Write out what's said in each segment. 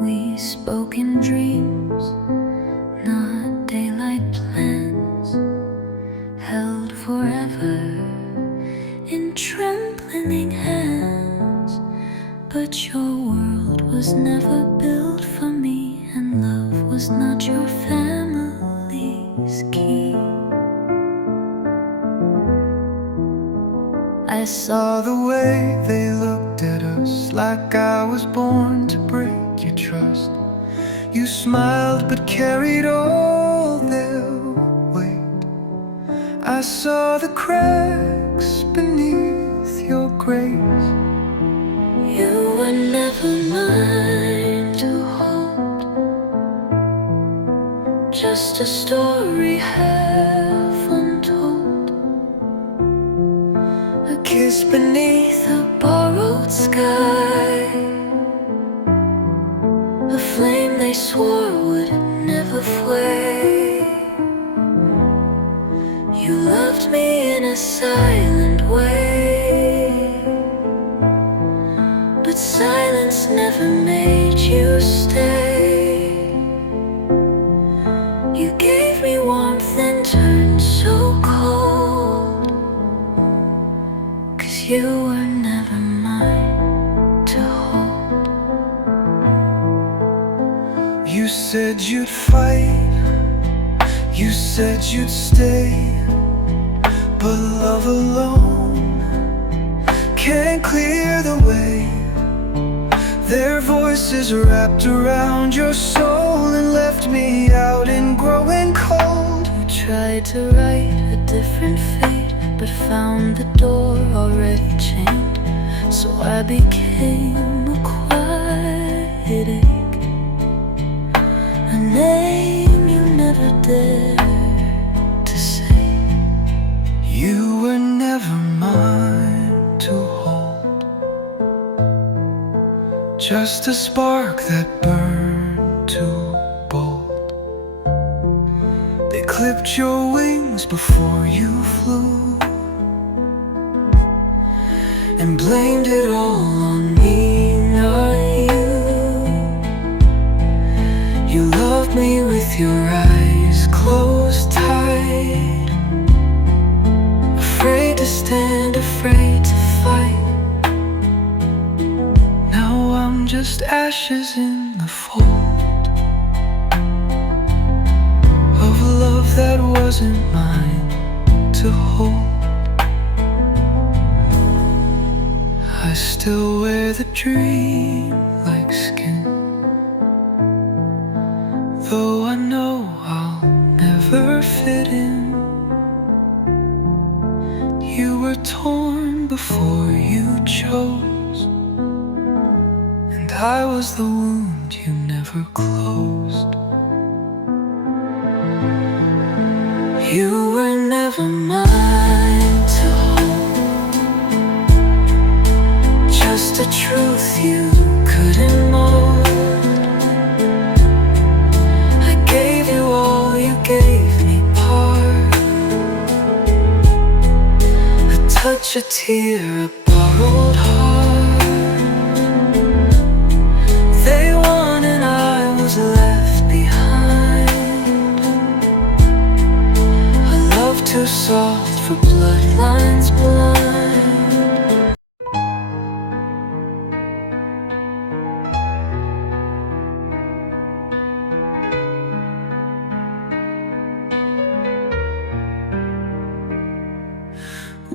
We spoke in dreams, not daylight plans, held forever in trembling hands. But your world was never built for me, and love was not your family's key. I Saw the way they looked at us, like I was born to break your trust. You smiled but carried all their weight. I saw the cracks beneath your grace. You were never mine to hold, just a story half untold, a kiss beneath a borrowed sky, a flame they swore would never flame. You loved me in a silent way, but silence never made you stay. You gave me warmth and turned so cold, 'cause you were never mine to hold. You said you'd fight, you said you'd stay, but love alone can't clear the way. Their voices wrapped around your soul and left me out and growing cold. You tried to write a different fate, but found the door already chained. So I became a quiet ache, a name you never dared to say. You were never mine to hold, just a spark that burned too bold. They clipped your wings before you flew and blamed it all on me, not you. You loved me with your eyes closed tight, afraid to stand, afraid to fight. Now I'm just ashes in the fold of love that wasn't mine to hold. I still wear the dream like skin, though I know I'll never fit in. You were torn before you chose, and I was the wound you never closed. You were never mine to hold, just a truth you couldn't mold. I gave you all, you gave me part, a touch, a tear, a borrowed heart. They won and I was left behind, a love too soft for bloodlines blind.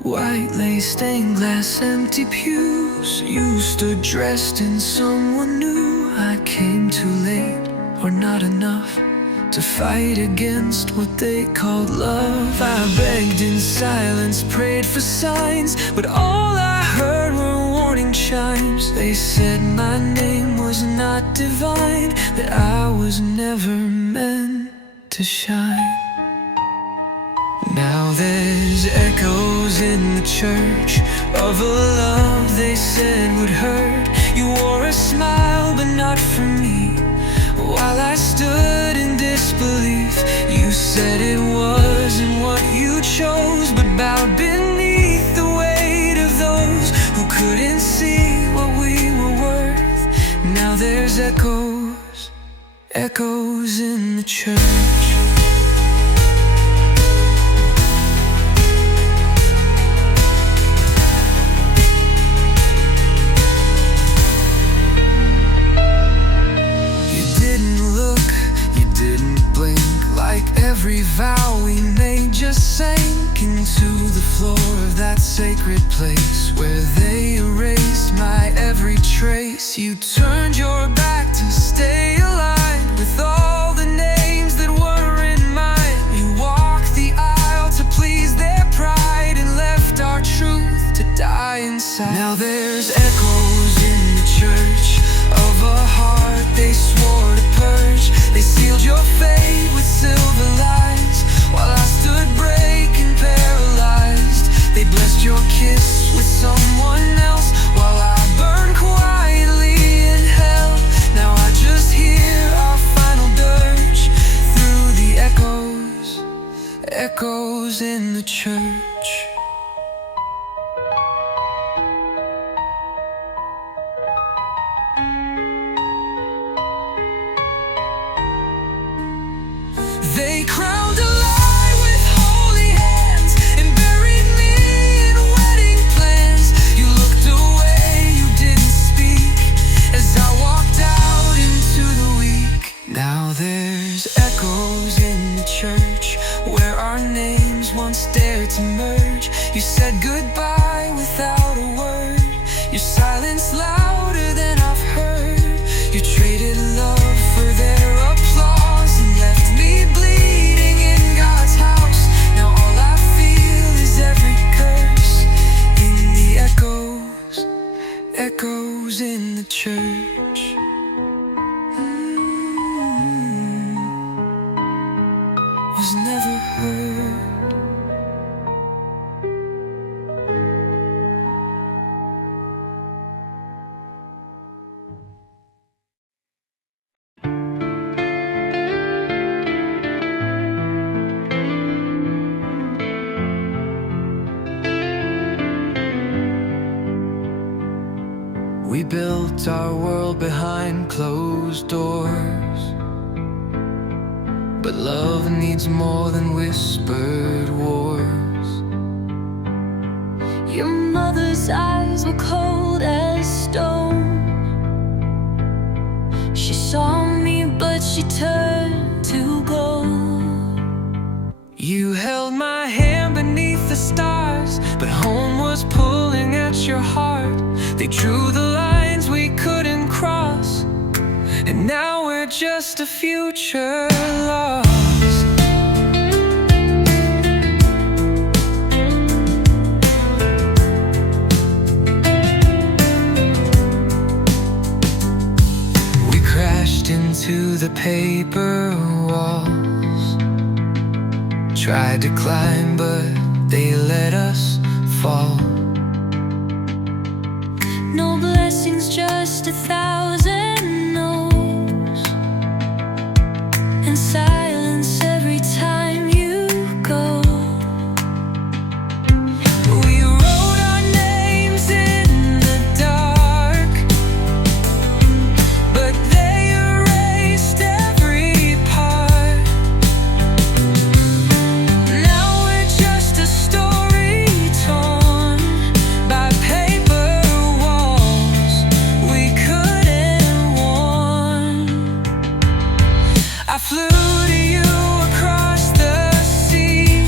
White lace, stained glass, empty pews. You stood dressed in someone new. I came too late, or not enough, to fight against what they called love. I begged in silence, prayed for signs, but all I heard were warning chimes. They said my name was not divine, that I was never meant to shine. Now there's echoes in the church of a love they said would hurt. You wore a smile, but not for me. While I stood in disbelief, you said it wasn't what you chose, but bowed beneath the weight of those couldn't see what we were worth. Now there's echoes, echoes in the church. Every vow we made just sank into the floor of that sacred place where they erased my every trace. You turned your back to stay aligned with all the names that weren't mine. You walked the aisle to please their pride and left our truth to die inside. Now there's echoes in the church of a heart they swore to purge. They sealed your fate with silver lies while I stood breaking paralyzed. They blessed your kiss with someone else while I burned quietly in hell. Now I just hear our final dirge through the echoes, echoes in the church. They crowned a lie with holy hands and buried me in wedding plans. You looked away, you didn't speak as I walked out into the week. Now there's echoes in the church where our names once dared to merge. You said goodbye without a word, your silence louder than I've heard. You traded love for their applause and left me bleeding in God's house. Now all I feel is every curse in the echoes, echoes in the church. Was never heard. We built our world behind closed doors, but love needs more than whispered wars. Your mother's eyes were cold as stone. She saw me but she turned to gold. You held my hand beneath the stars, but home was pulling at your heart. They drew the lines we couldn't cross, and now we're just a future lost. We crashed into the paper walls, tried to climb but they let us fall. No blessings, just 1,000 no's, and silence every time you go. We wrote our names in the dark, but they erased every part. Now we're just a story torn by paper walls we couldn't warn. I flew to you across the sea,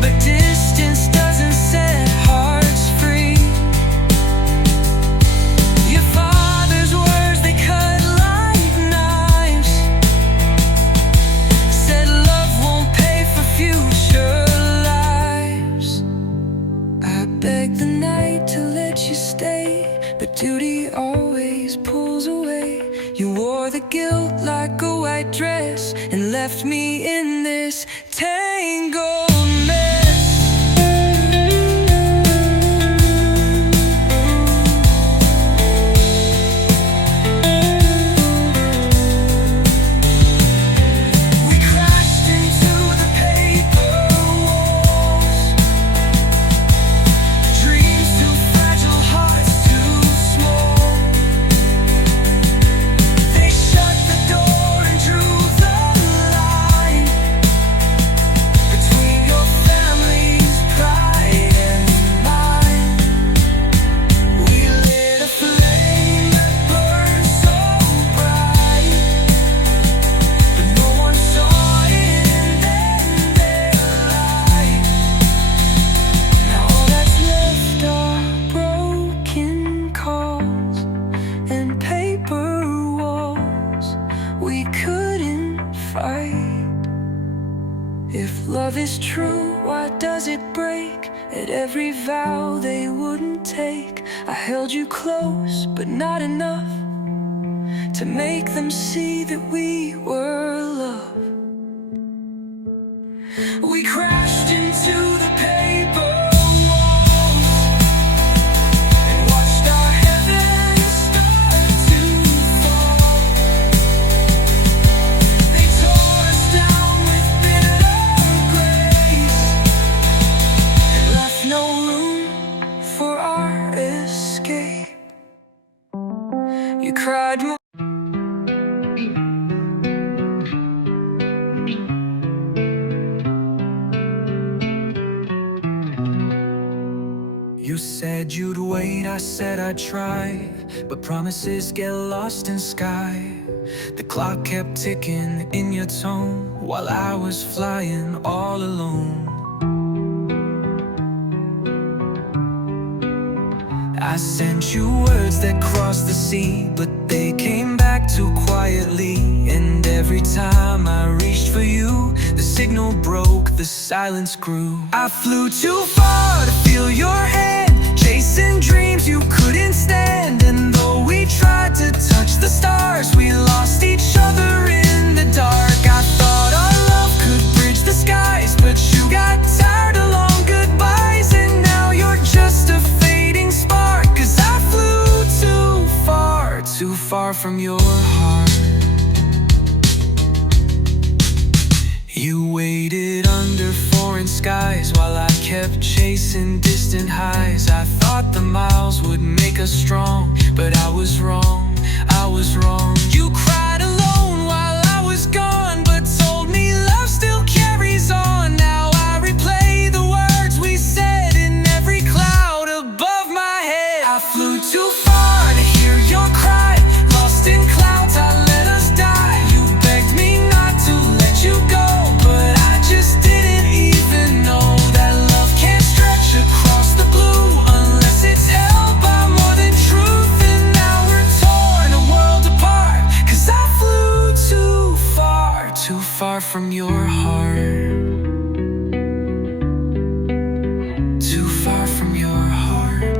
but distance doesn't set hearts free. Your father's words, they cut like knives, said love won't pay for future lives. I begged the night to let you stay, but duty always pulls away. You wore the guilt like a white dress and left me in this tangled mess. We crashed into the paper walls, dreaming vow they wouldn't take. I held you close, but not enough to make them see that we were love. We crashed into the paper walls and watched our heavens start to fall. They tore us down with bitter grace and left no room for our escape. You cried more. You said you'd wait, I said I'd try, but promises get lost in sky. The clock kept ticking in your tone while I was flying all alone. I sent you words that crossed the sea, but they came back too quietly. And every time I reached for you, the signal broke, the silence grew. I flew too far to feel your hand, chasing dreams you couldn't stand. And though we tried to touch the stars, we lost each other in the dark. I thought our love could bridge the skies, but you got tired of long goodbyes. And now you're just a fading spark, 'cause I flew too far from your heart. You waited under foreign skies while I kept chasing distant highs. I thought the miles would make us strong, but I was wrong, I was wrong. You cried alone while I was gone, but told me love still carries on. Now I replay the words we said in every cloud above my head. I flew too far to hear your cry, lost in clouds, I let us die. You begged me not to let you go, but I just didn't even know that love can't stretch across the blue unless it's held by more than truth. And now we're torn, a world apart, 'cause I flew too far from your heart. Too far from your heart.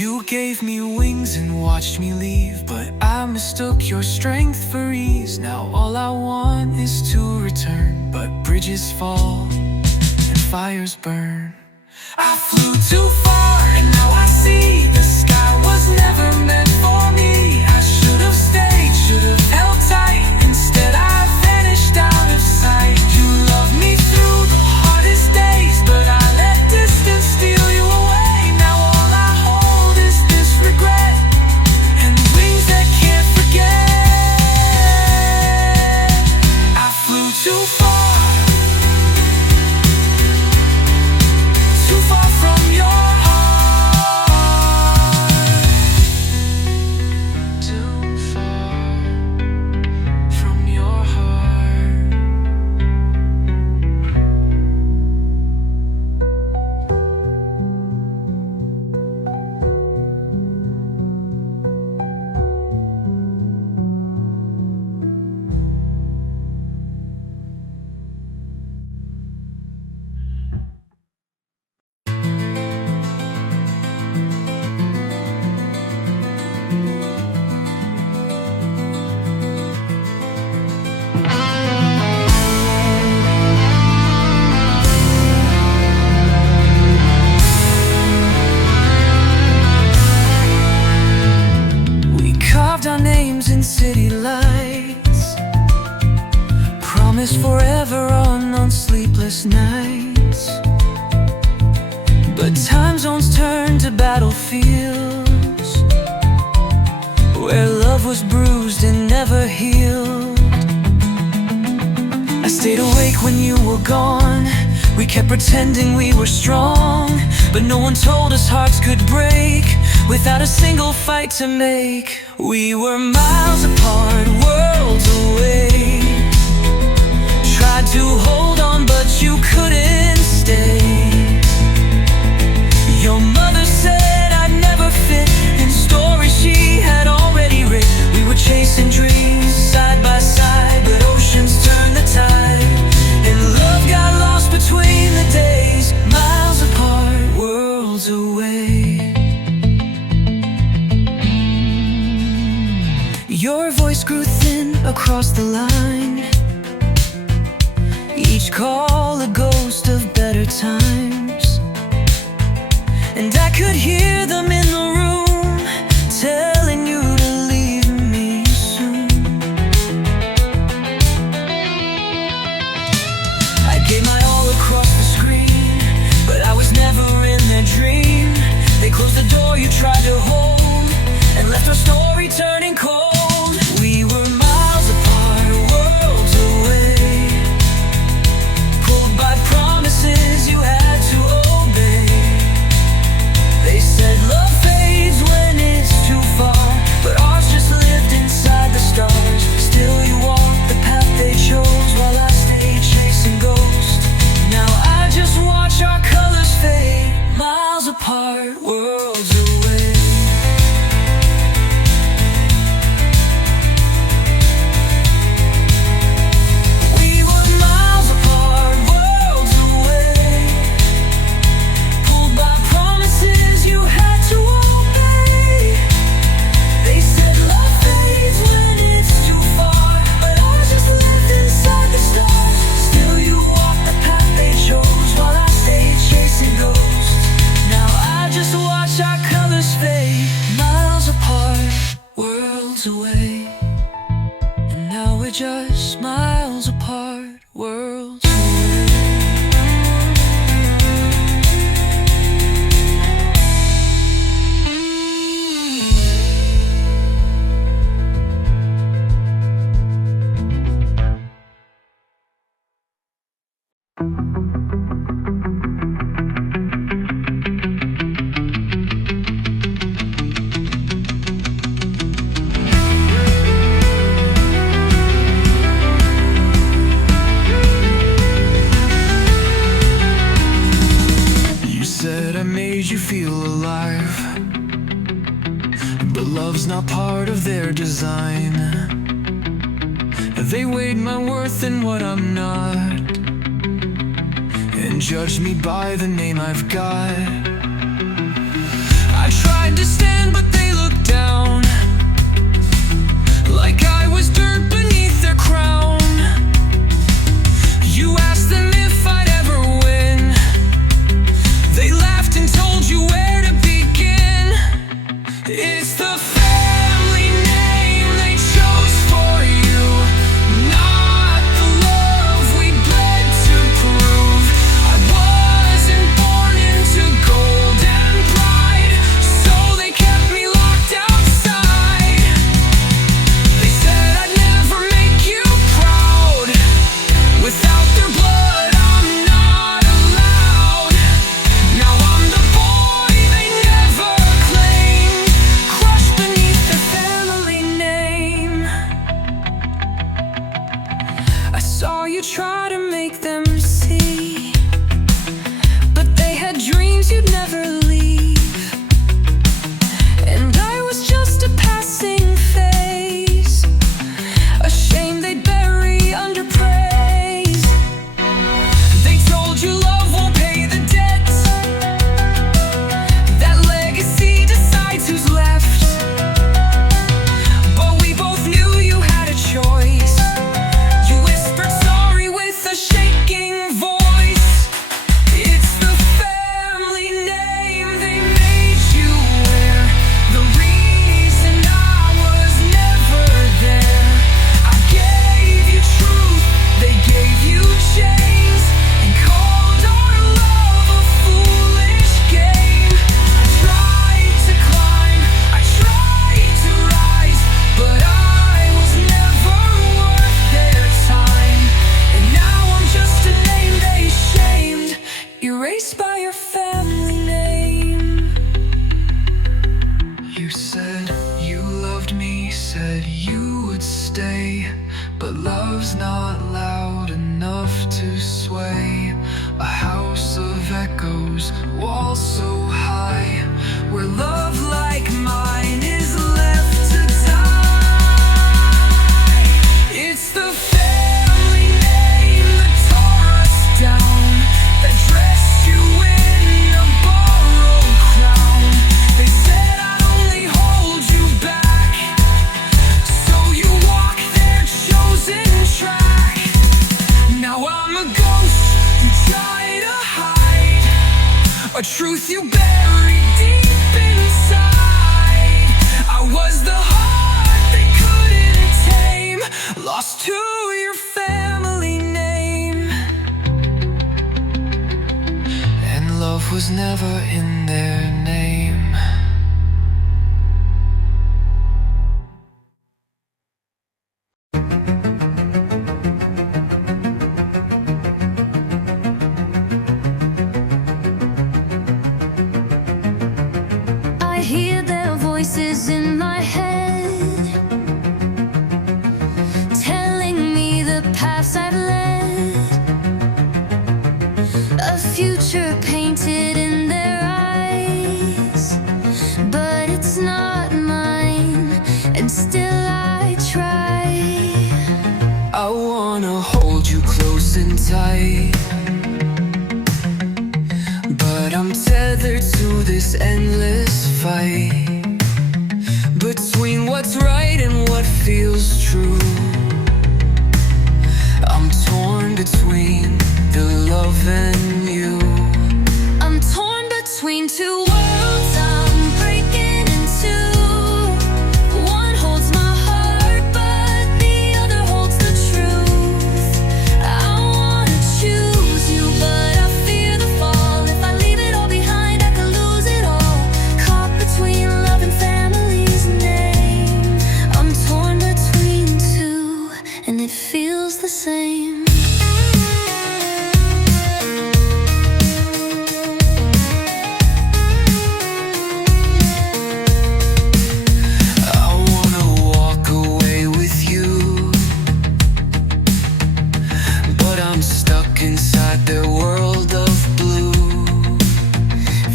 You gave me wings and watched me leave, but I mistook your strength for ease. Now all I want is to return, but bridges fall and fires burn. I flew too far and now I see the sky was never meant for me. I should have stayed, should have held tight. Instead I vanished out of sight. You loved me through the hardest days, but I let distance steal you away. Now all I hold is this regret and wings that can't forget. I flew too far, too far from your heart. Too far from your heart. We carved our names in city lights, promised forever on sleepless nights. But time zones turn to battlefields where love was bruised and never healed. I stayed awake when you were gone. We kept pretending we were strong, but no one told us hearts could break without a single fight to make. We were miles apart, worlds away. Tried to hold on, but you couldn't stay. Your mother said Your voice grew thin across the line, each call a ghost of better times. And I could hear them in the room, telling you to leave me soon. I gave my all across the screen, but I was never in their dream. They closed the door you tried to hold, and left our story turning cold. We were miles apart, worlds away, pulled by promises you had to obey. They said love fades when it's too far, but ours just lived inside the stars. Still you walked the path they chose, while I stayed chasing ghosts. Now I just watch our colors fade, miles apart, worlds away. We were miles apart, worlds away, pulled by promises you had to obey. They said love fades when it's too far, but ours just lived inside the stars. Still you walked the path they chose, while I stayed chasing ghosts. Now I just watch our colors fade, miles apart, worlds away. And now we're just miles apart, worlds away. You said I made you feel alive, but love's not part of their design. They weighed my worth and what I'm not, and judged me by the name I've got. I tried to stand, but they looked down, like I was dirt beneath their crown. You asked them if I'd ever win. They laughed and told you where to begin. It's the family name they chose for you, not the love we bled to prove. I wasn't born into gold and pride, so they kept me locked outside. They said I'd never make you proud. Without their blood, I'm not allowed. Now I'm the boy they never claimed, crushed beneath their family name. I saw you try to make them see, but they had dreams you'd never leave. And I was just a passing phase, a shame they'd bury under praise. They told you love won't pay the debt, that legacy decides who's left. But we both knew you had a choice. You whispered sorry with a shaking voice. It's the family name they made you wear, the reason I was never there. I gave you truth, they gave you chains, and called our love a foolish game. I tried to climb, I tried to rise, but I was never worth their time. And now I'm just a name they shamed, erased by your family name. You said you loved me, said you would stay, but love's not loud enough to sway. A house of echoes, walls so high, where love like mine is left to die. It's the family name that tore us down, that dressed you in a borrowed crown. They said I'd only hold you back, so hear their voices in my head, telling me the paths I've led, a future painted in their eyes, but it's not mine, and still I try. I wanna hold you close and tight, but I'm tethered to this endless fight between what's right and what feels true. I'm torn between the love and you. I'm torn between two worlds, I'm breaking in two. One holds my heart, but the other holds the truth. I wanna choose you, but I fear the fall. If I leave it all behind, I could lose it all. Caught between love and family's name. I'm torn between two, and it feels the same. Inside their world of blue,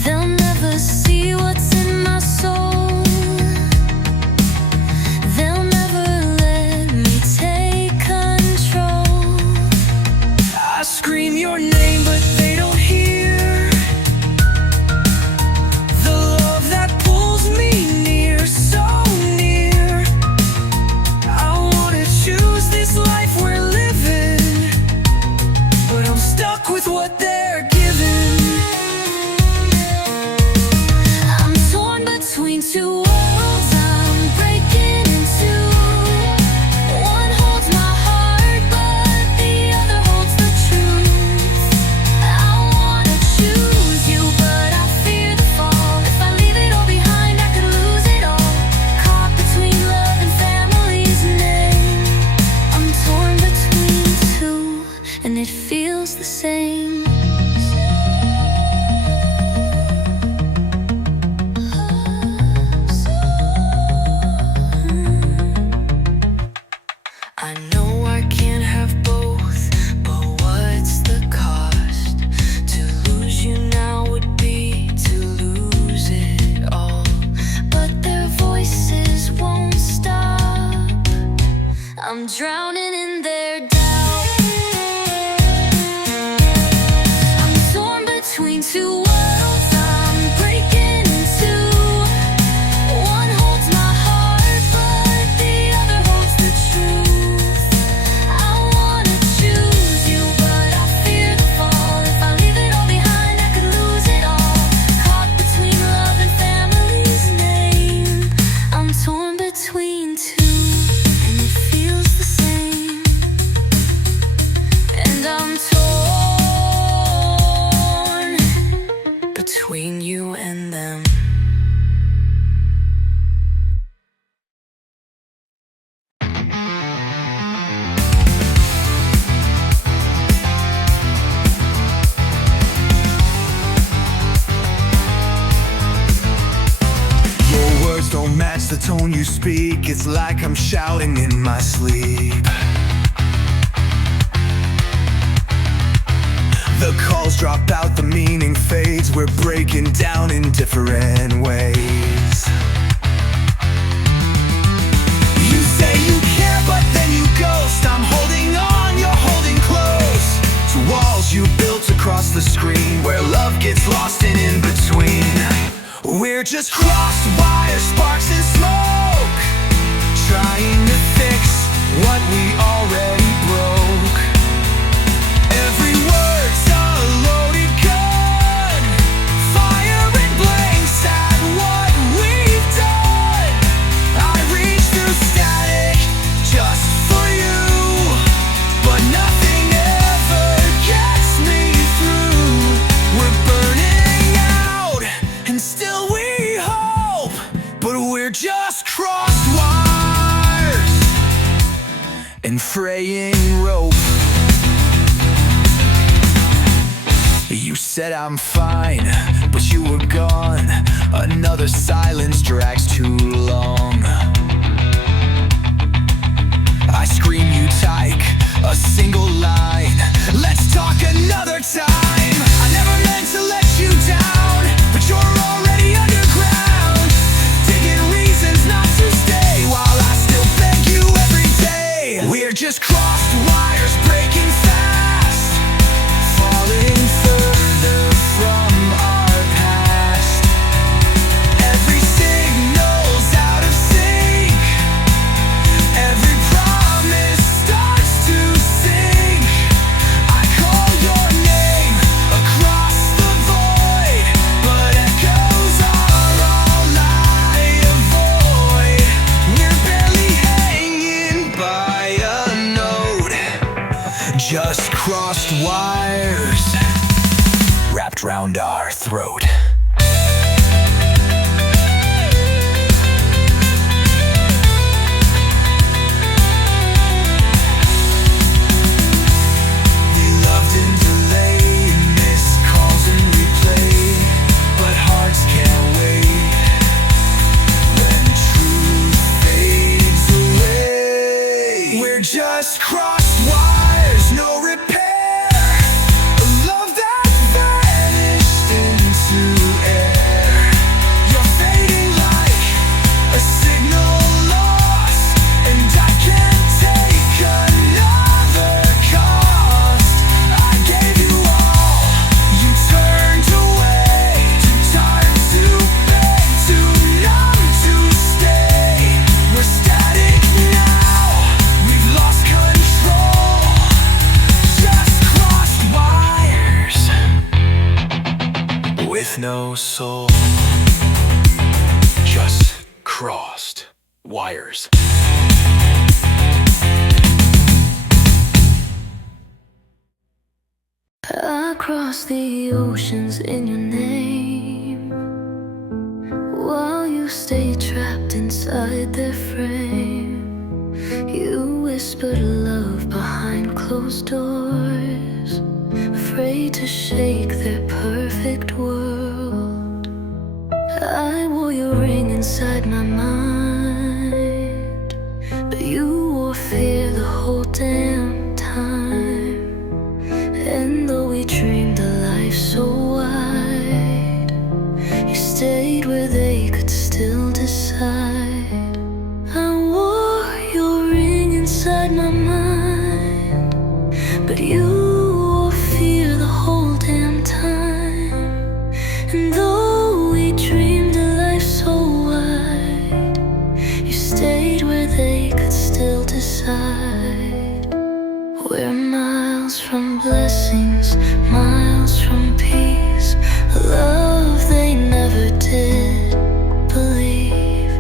They'll never see what's in my soul. They'll never let me take control. I scream your name, but they don't hear the love that pulls me near, so near. I wanna choose this life we're living, but I'm stuck with what they're giving. I'm torn between two worlds, I'm breaking in two. One holds my heart, but the other holds the truth. I wanna choose you, but I fear the fall. If I leave it all behind, I could lose it all. Caught between love and family's name. I'm torn between two, and it feels the same. I know I can't have both, but what's the cost? To lose you now would be to lose it all. But their voices won't stop. I'm drowning in their doubt. I'm torn between two worlds, I'm breaking in two. One holds my heart, but the other holds the truth. I wanna choose you, but I fear the fall. If I leave it all behind, I could lose it all. Caught between love and family's name. I'm torn between two, and it feels the same. And I'm torn Between you and them. Your words don't match the tone you speak. It's like I'm shouting in my sleep. The calls drop out, the meaning fades. We're breaking down in different ways. You say you care, but then you ghost. I'm holding on, you're holding close to walls you built across the screen, where love gets lost and in between. We're just crossed wires, sparks and smoke, trying to fix what we already broke. Every word's a loaded gun, fire and blanks at what we've done. I reach through static just for you, but nothing ever gets me through. We're burning out, and still we hope, but we're just crossed wires and fraying rope. You said I'm fine, but you were gone. Another silence drags too long. I scream, you tyke a single line. Let's talk another time. I never meant to let you down, but you're already underground, digging reasons not to stay, while I still beg you every day. We're just crossed wires, breaking fast, falling further from our past. Every signal's out of sync, every promise starts to sink. I call your name across the void, but echoes are all I avoid. We're barely hanging by a note, just crossed wires wrapped round our throat. We loved in delay, missed calls and replay, but hearts can't wait when truth fades away. We're just crossed wires, no repair. A love that vanished into air. You're fading like a signal lost, and I can't take another cost. I gave you all, you turned away. Too tired to beg, too numb to stay. We're static now, we've lost control. Just crossed wires with no soul. Just crossed wires. I cross the oceans in your name, while you stay trapped inside their frame. You whispered love behind closed doors, afraid to shake their perfect world. I wore your ring inside my mind, but you wore fear the whole damn time. And though we dreamed a life so wide, you stayed where they could still decide. I wore your ring inside my mind, but you wore fear the whole damn time. And though we dreamed a life so wide, you stayed where they could still decide. We're miles from blessings, miles from peace, a love they never did believe.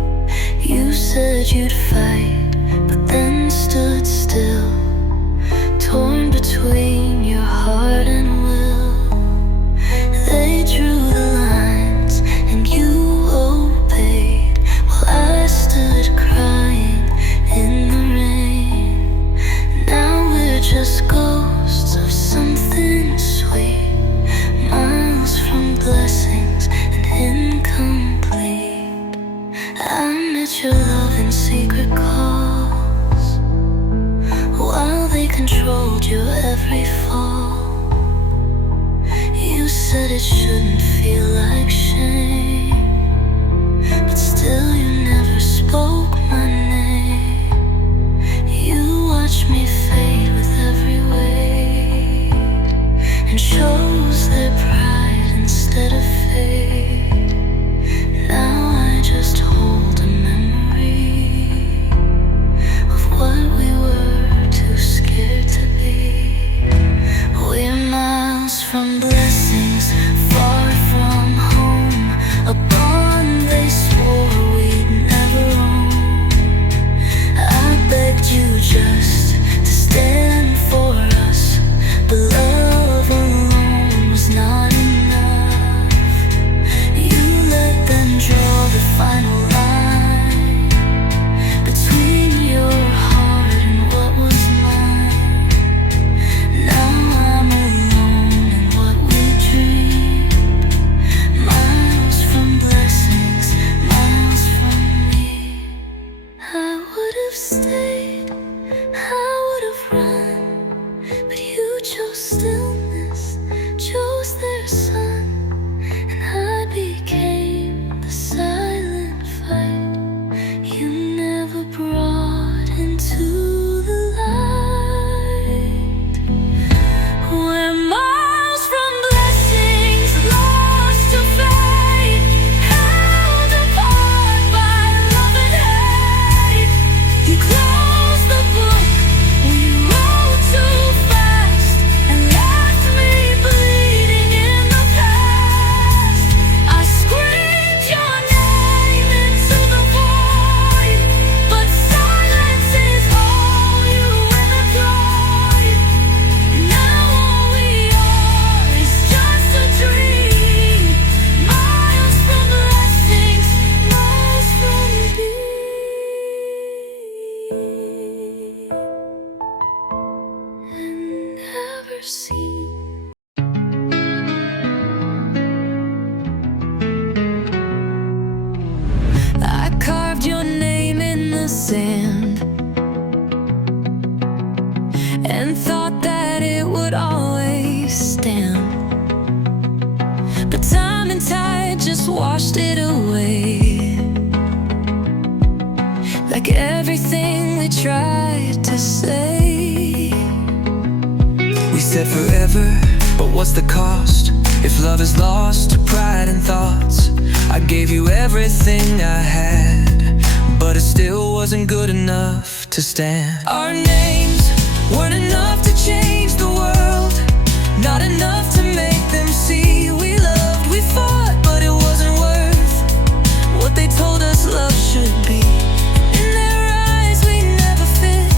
You said you'd fight, but then stood still, torn between your heart and will. They drew the lines and you obeyed, while I stood crying in the rain. Now we're just ghosts of something sweet, miles from blessings and incomplete. I met your love in secret calls, while they controlled your every fall. You said it shouldn't feel like shame, but still you never spoke my name. You watched me fade with every wave, and chose their pride instead of fate. Now I just hold a memory of what we were too scared to be. We're miles from blessings, far from home, apart sand, and thought that it would always stand. But time and tide just washed it away, like everything we tried to say. We said forever, but what's the cost? If love is lost to pride and thoughts, I gave you everything I had, but it still wasn't good enough to stand. Our names weren't enough to change the world, not enough to make them see we loved, we fought, but it wasn't worth what they told us love should be. In their eyes we never fit,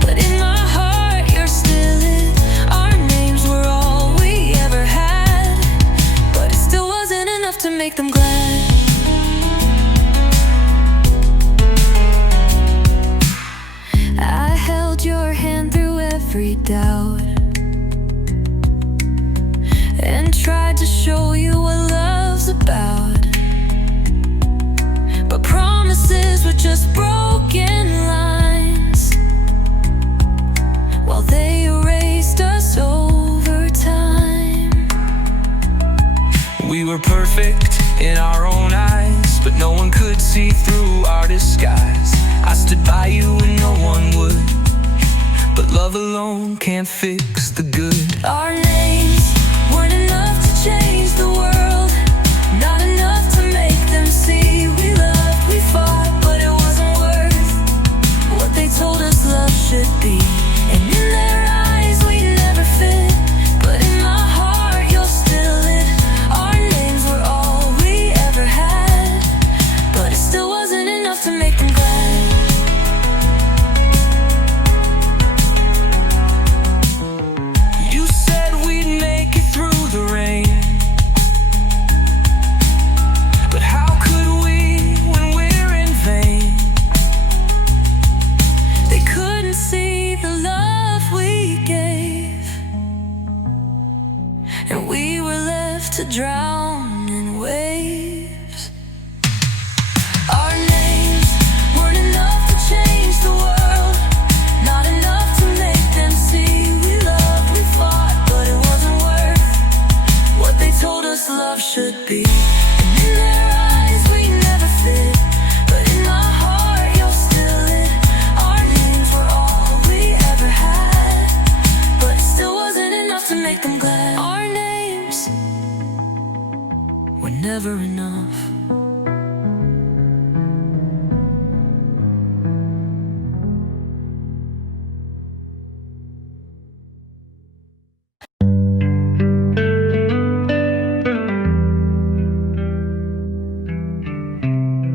but in my heart you're still it. Our names were all we ever had, but it still wasn't enough to make them glad. I held your hand through every doubt and tried to show you what love's about, but promises were just broken lines, while they erased us over time. We were perfect in our own eyes, but no one could see through our disguise. I stood by you when no one would, but love alone can't fix the good. Our names weren't enough to change the world, not enough to make them see we loved, we fought, but it wasn't worth what they told us love should be. And in their eyes we never fit, but in my heart you're still it. Our names were all we ever had, but it still wasn't enough to make them glad. You said we'd make it through the rain, but how could we when we're in vain? They couldn't see the love we gave, and we were left to drown in waves. Our names weren't enough to change the world, not enough to make them see we loved, we fought, but it wasn't worth what they told us love should be. And in their eyes we never fit, but in my heart you're still it. Our names were all we ever had, but it still wasn't enough to make them glad. Our names were never enough.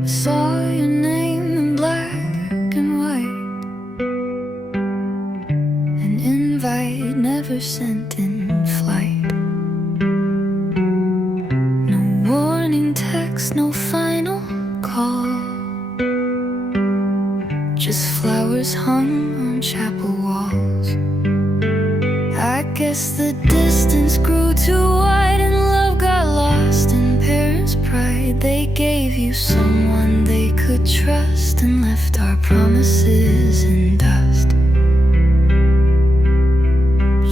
Saw your name in black and white, an invite never sent in flight. No warning text, no final call, just flowers hung on chapel walls. I guess the distance grew too wide and love got lost in parents' pride. They gave you someone they could trust and left our promises in dust.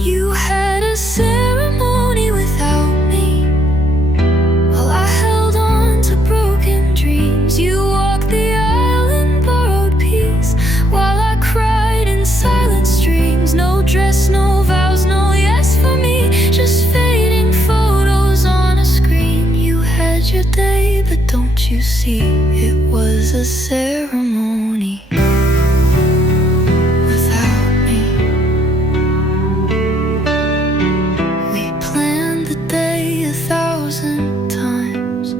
You had a ceremony without me, while I held on to broken dreams. You walked the aisle in borrowed peace, while I cried in silent streams. No dress, no vows, no yes for me, just fading photos on a screen. You had your day, but don't you see, it was a ceremony without me. We planned the day 1,000 times,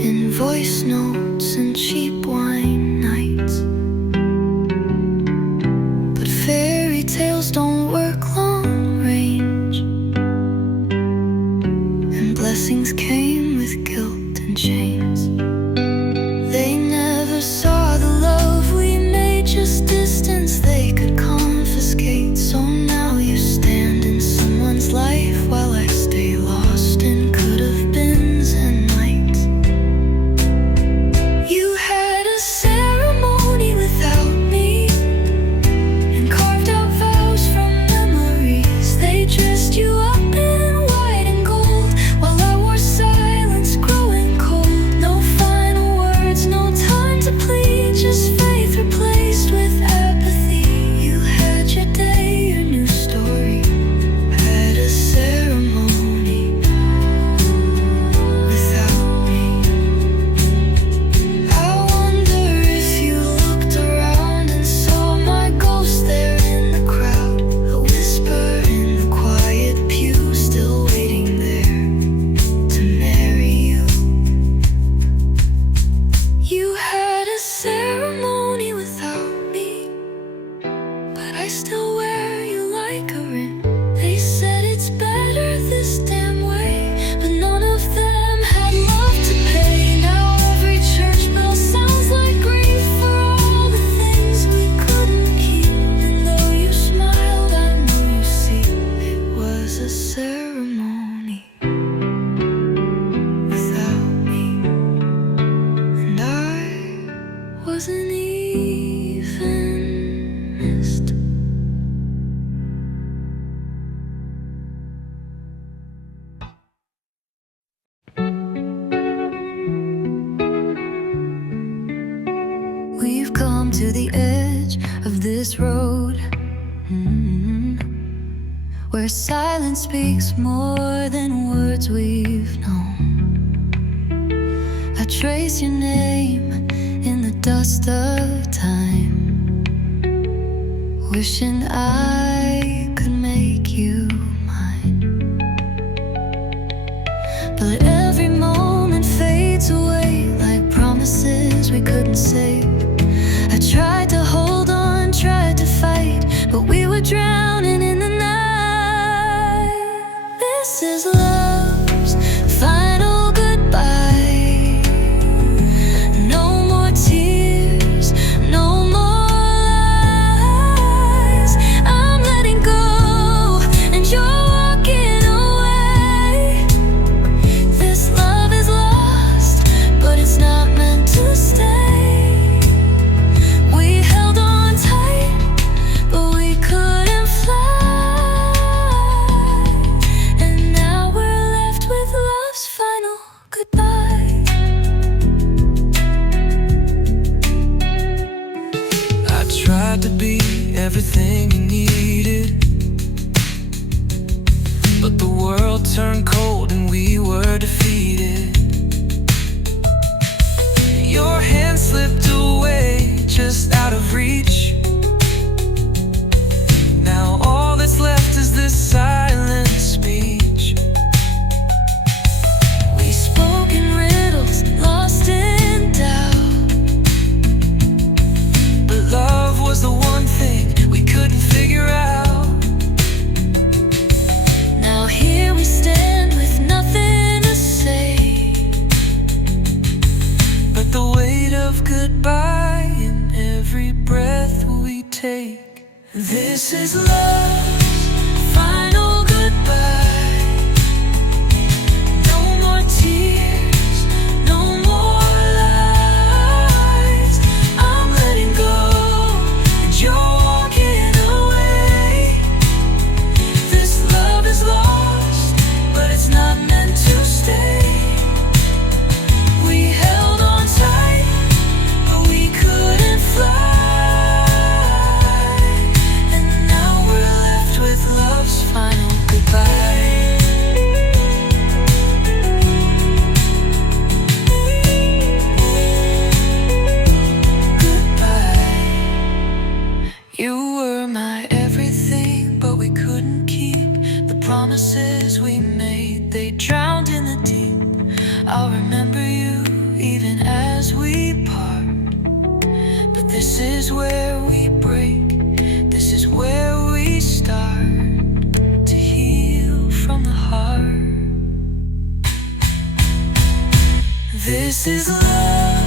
in voice notes and cheap wine nights, but fairy tales don't work long range, and blessings came with guilt and chains. They never saw the love we made, just distance they could confiscate. So now you stand in someone's life while I stay lost in could have beens and nights. You had a even missed. We've come to the edge of this road, where silence speaks more than words we've known. I trace your name in the dust of time, wishing I could make you mine. But every moment fades away like promises we couldn't save. I tried to hold on, tried to fight, but we were drowning in the night. This is love's final goodbye. No more tears, no more lies. I'm letting go, and you're walking away. This love is lost, but it's not meant to stay. Tried to be everything you needed, but the world turned cold and we were defeated. Your hand slipped away just out of reach. Now all that's left is this silent speech. We spoke in riddles, lost in doubt. Love was the one thing we couldn't figure out. Now here we stand with nothing to say, but the weight of goodbye in every breath we take. This is love's final goodbye. No more tears, no more lies. I'm letting go, you're walking away. This love is lost, but it's not meant to stay. We held on tight, but we couldn't fly. And now we're left with love's final goodbye. You were my everything, but we couldn't keep the promises we made. They drowned in the deep. I'll remember you even as we part. But this is where we break. This is where we start to heal from the heart. This is love.